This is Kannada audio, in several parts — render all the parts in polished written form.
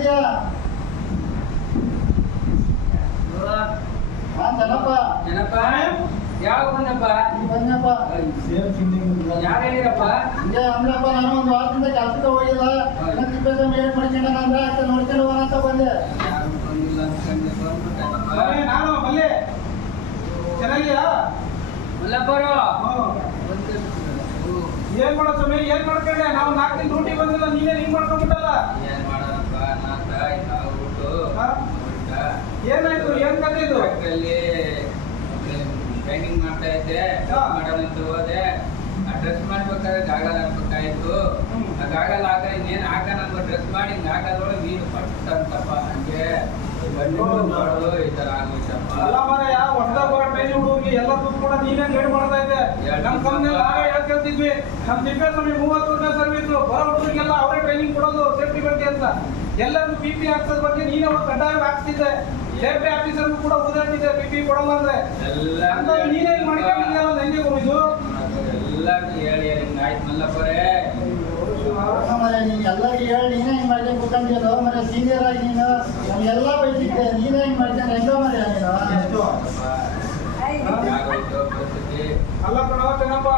ಆಗಿದೆಯಾ? ಜನಪ್ಪ ಯಾವ ಬಂದಪ್ಪ? ಬನ್ನಪ್ಪ. ಯಾರು ಹೇಳಿರಪ್ಪ? ಅಂದ್ರಪ್ಪ ನಾನು ಒಂದು ವಾರದಿಂದ ಕೆಲಸಕ್ಕೆ ಹೋಗಿಲ್ಲ. ತಿಪ್ಪೇಸ್ವಾಮಿ ಏನ್ ಮಾಡ್ಕೊಂಡ ಅಂದ್ರೆ ಅಕ್ಕ ನೋಡ್ಕೊಂಡು ಹೋಗೋಣ ಅಂತ ಬಂದೆ. ನಾನು ಮಲ್ಲೆ ಚೆನ್ನಾಗಿಯಾ? ಮಲ್ಲಪ್ಪರು ಏನ್ ಮಾಡೋ ಸ್ವಾಮಿ, ಏನ್ ಮಾಡ್ಕೊಂಡೆ? ನಾವು 4 ದಿನ ಡ್ಯೂಟಿ ಬಂದಿಲ್ಲ, ನೀನೇ ಹಿಂಗ್ ಮಾಡ್ಕೊಂಡ್ಬಿಟ್ಟಲ್ಲ. ಏನ್ ಮಾಡೋಣಪ್ಪ, ಏನಾಯ್ತು? ಏನ್ ಕಥೆ ಇದು? ಟ್ರೈನಿಂಗ್ ಮಾಡ್ತಾ ಇದ್ದೆ, ಮಾಡೋಣ ಅಂತ ಹೋದೆ. ಡ್ರೆಸ್ ಮಾಡ್ಬೇಕಾದ್ರೆ ಗಾಗಲ್ ಹಾಕ್ಬೇಕಾಯ್ತು. ಆ ಗಾಗಲ್ ಆಗ ಇನ್ನೇನು ಆಗ ನಮ್ಗೆ ಡ್ರೆಸ್ ಮಾಡಿ ಗಾಗಲೊಳಗೆ ನೀರು ಪಟ್ಟಂತಪ್ಪ. ನಂಗೆ ನೋಡು ಈ ತರ ಆಗೋಯ್ತಪ್ಪ. ಅಲ್ಲ ಮಾರಾಯ, ಹೊಸದಾಗ ಬರೋ ಟ್ರೈನಿಂಗ್ ಹುಡುಗಿ ಎಲ್ಲ ಕೂಡ ನೀನೇ ಗೈಡ್ ಮಾಡ್ತಾ ಇದ್ದೆ. ನಮ್ ಕಂಪ್ನಿ ನಾವೇ ಹೇಳ್ತಿದ್ವಿ, ನಮ್ ತಿಪ್ಪೇಸ್ವಾಮಿ 30 ಸರ್ವಿಸ್ ಬರೋ ಹುಡುಗರಿಗೆಲ್ಲ ಅವರೇ ಟ್ರೈನಿಂಗ್ ಕೊಡೋದು ಸೇಫ್ಟಿ ಬಗ್ಗೆ ಅಂತ. ಎಲ್ಲರೂ PP ಹಾಕ್ಸೋದ್ ಬಗ್ಗೆ ನೀನೇ ಒಂದು ಕಡ್ಡಾಯ ಹಾಕ್ತಿದ್ದೆ. ಸೇಫ್ಟಿ ಆಫೀಸರ್ಗೂ ಕೂಡ ಓದಾಡ್ತಿದ್ದೆ PP ಕೊಡಲ್ಲ ಅಂದ್ರೆ. ನೀನೇ ಮಾಡ್ಕೊಂಡಿದ್ಯಲ್ಲ, ಹೆಂಗೆ ಇದು ಎಲ್ಲ ಹೇಳಿ ಹಿಂಗಾಯ್ತು ಮಲ್ಲಪ್ಪರೇ. ನೀನ್ ಎಲ್ಲರಿಗೂ ಹೇಳಿ ನೀನೇ ಹಿಂಗ್ ಮಾಡ್ಕೊಂಡು ಕೂತ್ಕೊಂಡಿಯಲ್ಲ ಮರೆ. ಸೀನಿಯರ್ ಆಗಿ ನೀನು ನಮ್ಗೆಲ್ಲ ಬೈತಿದ್ದೆ, ನೀನೇ ಹಿಂಗ್ ಮಾಡ್ಕೊಂಡು ಹೆಂಗೋ ಮರೆ ನೀನು. ಅಲ್ಲ ಕಣ ಚೆನ್ನಪ್ಪ,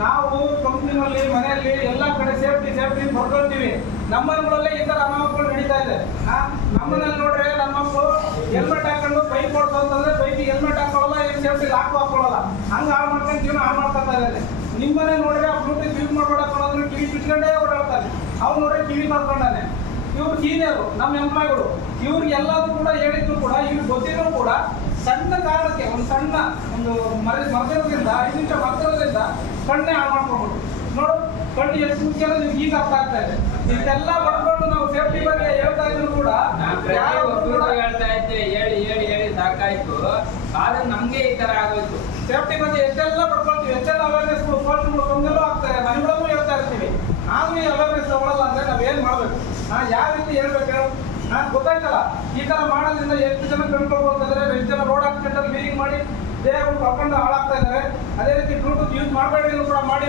ನಾವು ಕಂಪ್ನಿನಲ್ಲಿ ಮನೆಯಲ್ಲಿ ಎಲ್ಲಾ ಕಡೆ ಸೇಫ್ಟಿ ಬರ್ಕೊಳ್ತೀವಿ. ನಮ್ಮನೆಗಳಲ್ಲೇ ಈ ತರ ಅನಾಹುತಗಳು ನಡೀತಾ ಇದೆ. ನಮ್ಮನೇಲಿ ನೋಡ್ರೆ ನನ್ನ ಮಕ್ಕಳು ಹೆಲ್ಮೆಟ್ ಹಾಕೊಂಡು ಬೈಕ್ ಕೊಡ್ತು ಅಂತಂದ್ರೆ ಬೈಕಿಗೆ ಹೆಲ್ಮೆಟ್ ಹಾಕೊಳ್ಳಲ್ಲ, ಏನ್ ಸೇಫ್ಟಿ ಲಾಕು ಹಾಕೊಳ್ಳಲ್ಲ. ಹಂಗ ಹಾಳು ಮಾಡ್ಕೊಂಡು ಜೀವನ ಹಾಳು ಮಾಡ್ಕೊತಾ ಇದ್ದಾರೆ. ನಿಮ್ಮನೆ ನೋಡ್ರೆ ಆ ಬ್ಲೂಟೂತ್ ಯೂಸ್ ಮಾಡ್ಕೊಡೋದ್ರೆ ಟಿವಿ ಬಿಟ್ಕೊಂಡೇ ಓಡಾಡ್ತಾರೆ. ಅವ್ರು ನೋಡ್ರೆ ಟಿವಿ ಮಾಡ್ಕೊಂಡಾನೆ. ಇವ್ರು ಸೀನಿಯರು, ನಮ್ಮ ಎಂಪ್ಲಾಯ್ಗಳು. ಇವ್ರಿಗೆ ಎಲ್ಲದೂ ಕೂಡ ಹೇಳಿದ್ರು ಕೂಡ, ಇವ್ರಿಗೆ ಗೊತ್ತಿದ್ರು ಕೂಡ ಸಣ್ಣ ಕಾರಣಕ್ಕೆ ಒಂದು ಮರದಿರೋದ್ರಿಂದ 5 ನಿಮಿಷ ಮರ್ತಿರೋದ್ರಿಂದ ಕಣ್ಣೆ ಹಾಳು ಮಾಡ್ಕೊಂಡ್ಬಿಟ್ಟು ನೋಡು. ಕಣ್ಣು ಎಷ್ಟು ಮುಖ್ಯ ನಿಮ್ಗೆ ಈಗ ಅರ್ಥ ಆಗ್ತಾ ಇದೆ. ಇದೆಲ್ಲ ಬರ್ಕೊಂಡು ನಾವು ಸೇಫ್ಟಿ ಬಗ್ಗೆ ಹೇಳ್ತಾ ಇದ್ರು ಕೂಡ ಹೇಳ್ತಾ ಇದ್ದೆ, ಹೇಳಿ ಸಾಕಾಯ್ತು. ಆದ್ರೆ ನಮ್ಗೆ ಈ ತರ ಆಗೋಯ್ತು. ಸೇಫ್ಟಿ ಬಗ್ಗೆ ಎಷ್ಟೆಲ್ಲ ಪಡ್ಕೊಳ್ತೀವಿ, ಎಷ್ಟೆಲ್ಲ ಅವೇರ್ನೆಸ್ಗಳು ಪೋಸ್ಟ್ಗಳು ಬಂದೆಲ್ಲೂ ಆಗ್ತಾರೆ, ಮನೆಗಳಲ್ಲೂ ಹೇಳ್ತಾ ಇರ್ತೀವಿ. ಆದ್ರೂ ಈ ಅವೇರ್ನೆಸ್ ತಗೊಳ್ಳಲ್ಲ ಅಂದ್ರೆ ನಾವೇನ್ ಮಾಡ್ಬೇಕು? ಯಾವ ರೀತಿ ಹೇಳ್ಬೇಕು ಹೇಳು? ಗೊತ್ತಾಯ್ತಲ್ಲ, ಈ ತರ ಮಾಡೋದ್ರಿಂದ ಎಷ್ಟು ಜನ ಕಂಡ್ಕೊಳ್ಬೋದಂದ್ರೆ, ಎಷ್ಟು ಜನ ರೋಡ್ ಆಕ್ಸಿಡೆಂಟ್ ಅಲ್ಲಿ ವೀಲಿಂಗ್ ಮಾಡಿ ದೇಹಗಳು ಕರ್ಕೊಂಡು ಹಾಳಾಗ್ತಾ ಇದ್ದಾರೆ. ಅದೇ ರೀತಿ ಬ್ಲೂಟೂತ್ ಯೂಸ್ ಮಾಡಬೇಡಿ ಕೂಡ ಮಾಡಿ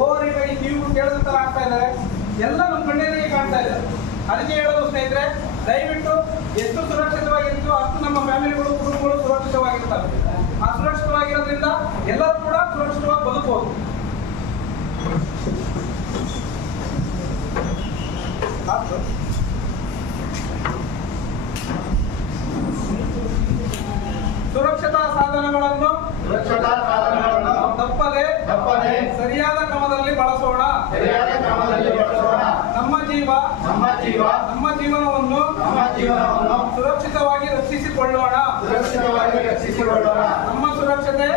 ಓವರ್ ಹೀಟ್ ಆಗಿ ಟಿವಿಗಳು ಕೇಳಿದ ತರ ಆಗ್ತಾ ಇದ್ದಾರೆ. ಎಲ್ಲ ನಮ್ಮ ಕಣ್ಣೆರಿಗೆ ಕಾಣ್ತಾ ಇದೆ. ಅದಕ್ಕೆ ಹೇಳೋದು ಸ್ನೇಹಿತರೆ, ದಯವಿಟ್ಟು ಎಷ್ಟು ಸುರಕ್ಷಿತವಾಗಿರ್ತೀವೋ ಅಷ್ಟು ನಮ್ಮ ಫ್ಯಾಮಿಲಿಗಳು, ಕುಟುಂಬಗಳು ಸುರಕ್ಷಿತವಾಗಿರ್ತವೆ. ಆ ಸುರಕ್ಷಿತವಾಗಿರೋದ್ರಿಂದ ಎಲ್ಲರೂ ಕೂಡ ಸುರಕ್ಷಿತವಾಗಿ ಬದುಕಬಹುದು. ಸುರಕ್ಷತಾ ಸಾಧನಗಳನ್ನು ತಪ್ಪದೆ ಸರಿಯಾದ ಕ್ರಮದಲ್ಲಿ ಬಳಸೋಣ. ನಮ್ಮ ಜೀವನವನ್ನು ಸುರಕ್ಷಿತವಾಗಿ ರಕ್ಷಿಸಿಕೊಳ್ಳೋಣ. ನಮ್ಮ ಸುರಕ್ಷತೆ